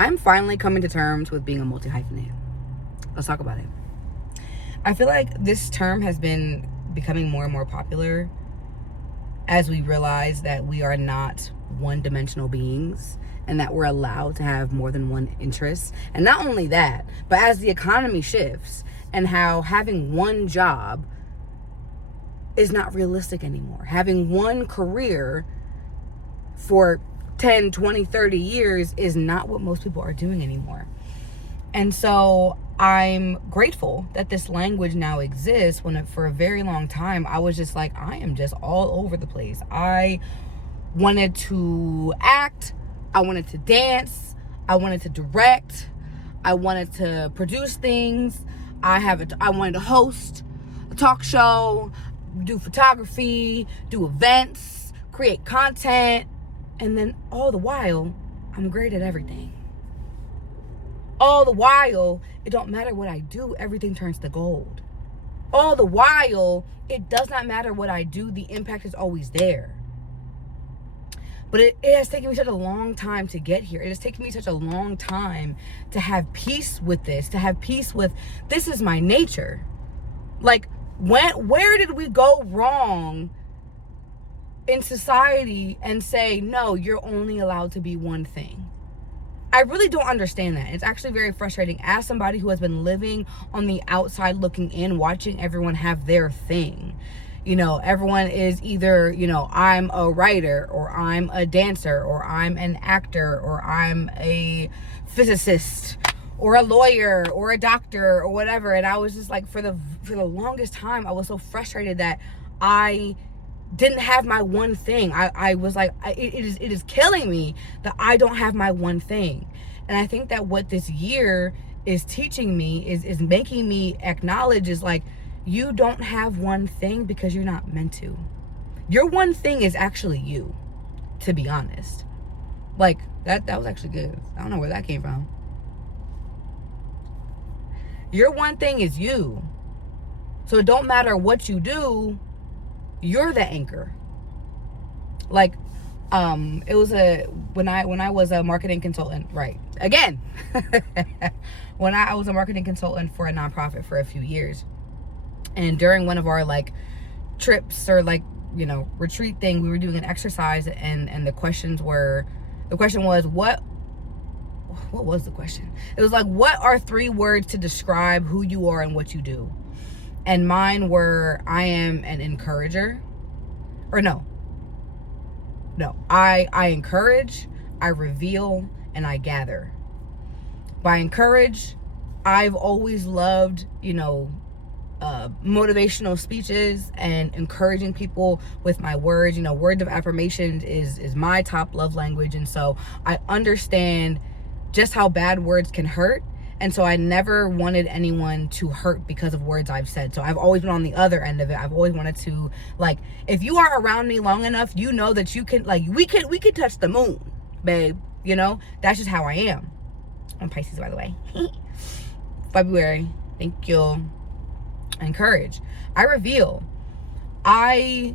I'm finally coming to terms with being a multi-hyphenate. Let's talk about it. I feel like this term has been becoming more and more popular as we realize that we are not one-dimensional beings and that we're allowed to have more than one interest. And not only that, but as the economy shifts and how having one job is not realistic anymore. Having one career for 10, 20, 30 years is not what most people are doing anymore. And so I'm grateful that this language now exists when for a very long time, I was just like, I am just all over the place. I wanted to act. I wanted to dance. I wanted to direct. I wanted to produce things. I wanted to host a talk show, do photography, do events, create content. And then all the while, I'm great at everything. All the while, it don't matter what I do, everything turns to gold. All the while, it does not matter what I do, the impact is always there. But it has taken me such a long time to get here. It has taken me such a long time to have peace with this, to have peace with, this is my nature. Like, where did we go wrong in society and say, no, you're only allowed to be one thing? I really don't understand that. It's actually very frustrating as somebody who has been living on the outside looking in, watching everyone have their thing. You know, everyone is either, you know, I'm a writer, or I'm a dancer, or I'm an actor, or I'm a physicist, or a lawyer, or a doctor, or whatever. And I was just like, for the longest time, I was so frustrated that I didn't have my one thing. I was like, it is killing me that I don't have my one thing. And I think that what this year is teaching me is making me acknowledge is like, you don't have one thing because you're not meant to. Your one thing is actually you, to be honest. Like, that was actually good. I don't know where that came from. Your one thing is you. So it don't matter what you do, you're the anchor. Like, it was when I was a marketing consultant, right? Again, when I was a marketing consultant for a nonprofit for a few years. And during one of our like trips or like, you know, retreat thing, we were doing an exercise and the question was, what was the question? It was like, what are 3 words to describe who you are and what you do? And mine were, I am an encourager. Or no, I encourage, I reveal, and I gather. By encourage, I've always loved, you know, motivational speeches and encouraging people with my words. You know, words of affirmation is my top love language. And so I understand just how bad words can hurt. And so I never wanted anyone to hurt because of words I've said. So I've always been on the other end of it. I've always wanted to, like, if you are around me long enough, you know that you can, like, we could touch the moon, babe. You know, that's just how I am. I'm Pisces, by the way. February. Thank you. Encourage. I reveal. My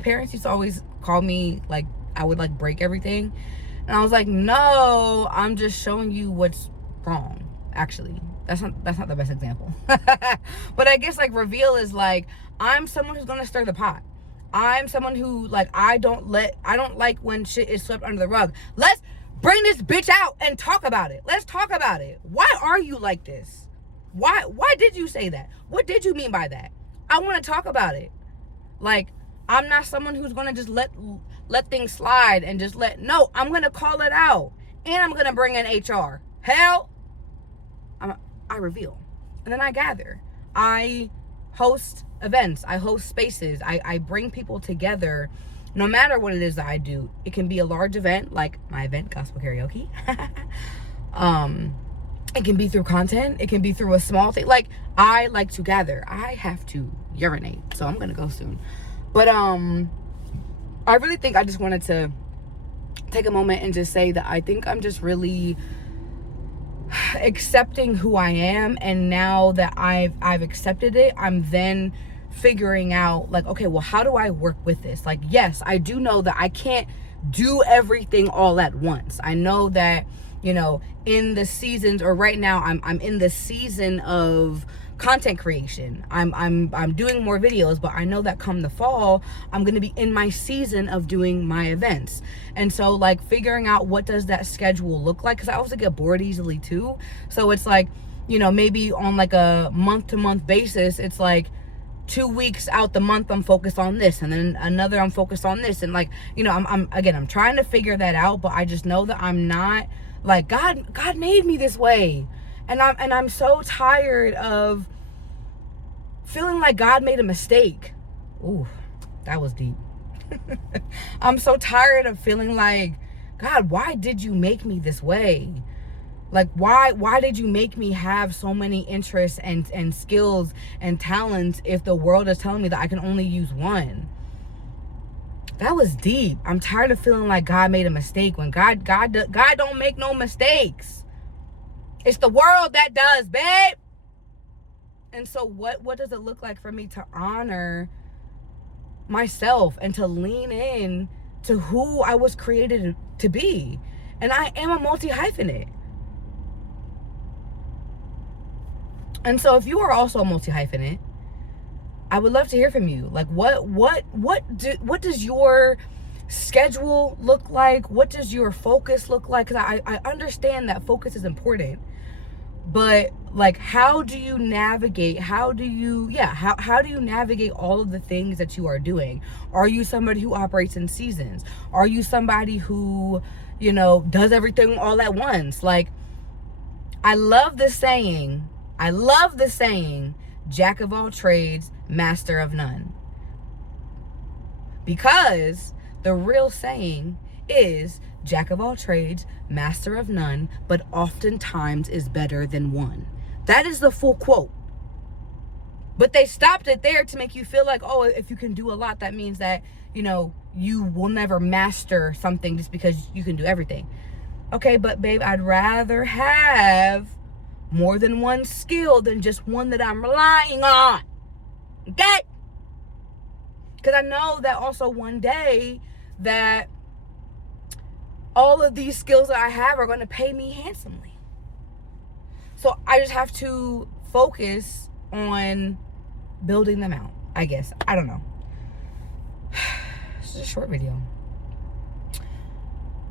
parents used to always call me, like, I would, like, break everything. And I was like, no, I'm just showing you what's wrong. Actually, that's not the best example. But I guess, like, reveal is like, I'm someone who's gonna stir the pot. I'm someone who, like, I don't like when shit is swept under the rug. Let's bring this bitch out and talk about it. Let's talk about it. Why are you like this? Why did you say that? What did you mean by that? I want to talk about it. Like, I'm not someone who's gonna just let things slide and just no, I'm gonna call it out. And I'm gonna bring in HR. Hell, I reveal. And then I gather. I host events. I host spaces. I bring people together no matter what it is that I do. It can be a large event, like my event, Gospel Karaoke. It can be through content. It can be through a small thing. Like, I like to gather. I have to urinate, so I'm going to go soon. But I really think I just wanted to take a moment and just say that I think I'm just really accepting who I am. And now that I've accepted it, I'm then figuring out, like, okay, well, how do I work with this? Like, yes, I do know that I can't do everything all at once. I know that you know, in the seasons, or right now I'm in the season of content creation. I'm doing more videos, but I know that come the fall, I'm going to be in my season of doing my events. And so like figuring out what does that schedule look like, because I also get bored easily too. So it's like, you know, maybe on like a month to month basis, it's like 2 weeks out the month I'm focused on this, and then another I'm focused on this, and like, you know, I'm trying to figure that out, but I just know that I'm not like God made me this way, and I'm so tired of feeling like God made a mistake. Ooh, that was deep. I'm so tired of feeling like, God, why did you make me this way? Like, why did you make me have so many interests and skills and talents if the world is telling me that I can only use one? That was deep. I'm tired of feeling like God made a mistake when God don't make no mistakes. It's the world that does, babe. And so what does it look like for me to honor myself and to lean in to who I was created to be? And I am a multi-hyphenate. And so if you are also a multi-hyphenate, I would love to hear from you. Like what does your schedule look like? What does your focus look like? Because I understand that focus is important. But like, how do you navigate? How do you navigate all of the things that you are doing? Are you somebody who operates in seasons? Are you somebody who, you know, does everything all at once? Like, I love the saying, jack of all trades, master of none. Because the real saying is jack of all trades, master of none, but oftentimes is better than one. That is the full quote. But they stopped it there to make you feel like, oh, if you can do a lot, that means that, you know, you will never master something just because you can do everything. Okay, but babe, I'd rather have more than one skill than just one that I'm relying on. Okay? Because I know that also one day that all of these skills that I have are going to pay me handsomely. So I just have to focus on building them out, I guess. I don't know. It's just a short video.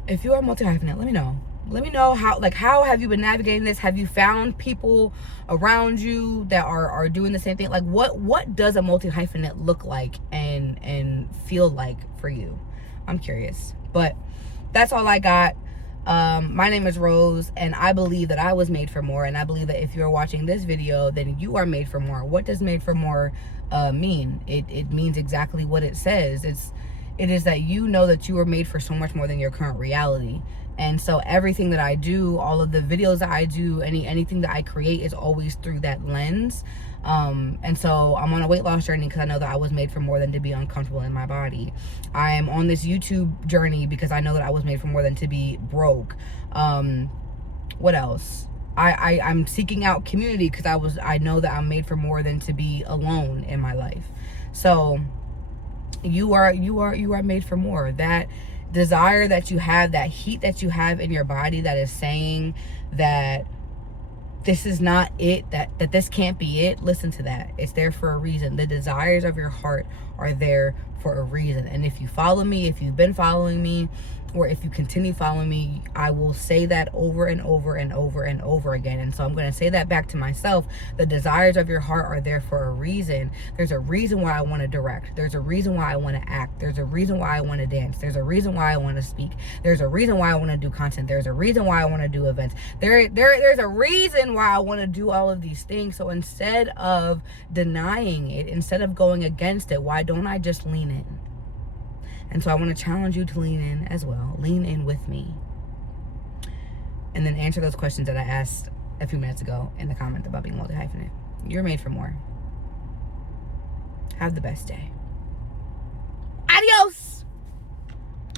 If you are multi-hyphenate, let me know. Let me know how have you been navigating this? Have you found people around you that are doing the same thing? Like what does a multi-hyphenate look like and feel like for you? I'm curious. But that's all I got. My name is Rose, and I believe that I was made for more, and I believe that if you're watching this video, then you are made for more. What does made for more mean? It means exactly what it says. It is that you know that you were made for so much more than your current reality. And so everything that I do, all of the videos that I do, anything that I create is always through that lens. And so I'm on a weight loss journey because I know that I was made for more than to be uncomfortable in my body. I am on this YouTube journey because I know that I was made for more than to be broke. What else? I'm seeking out community because I know that I'm made for more than to be alone in my life. So you are made for more. That desire that you have, that heat that you have in your body that is saying that this is not it, that this can't be it, listen to that. It's there for a reason. The desires of your heart are there for a reason. And if you follow me, if you've been following me, or if you continue following me, I will say that over and over and over and over again. And so I'm going to say that back to myself. The desires of your heart are there for a reason. There's a reason why I want to direct. There's a reason why I want to act. There's a reason why I want to dance. There's a reason why I want to speak. There's a reason why I want to do content. There's a reason why I want to do events. There's a reason why I want to do all of these things. So instead of denying it, instead of going against it, why don't I just lean in? And so I want to challenge you to lean in as well. Lean in with me. And then answer those questions that I asked a few minutes ago in the comment about being multi-hyphenate. You're made for more. Have the best day.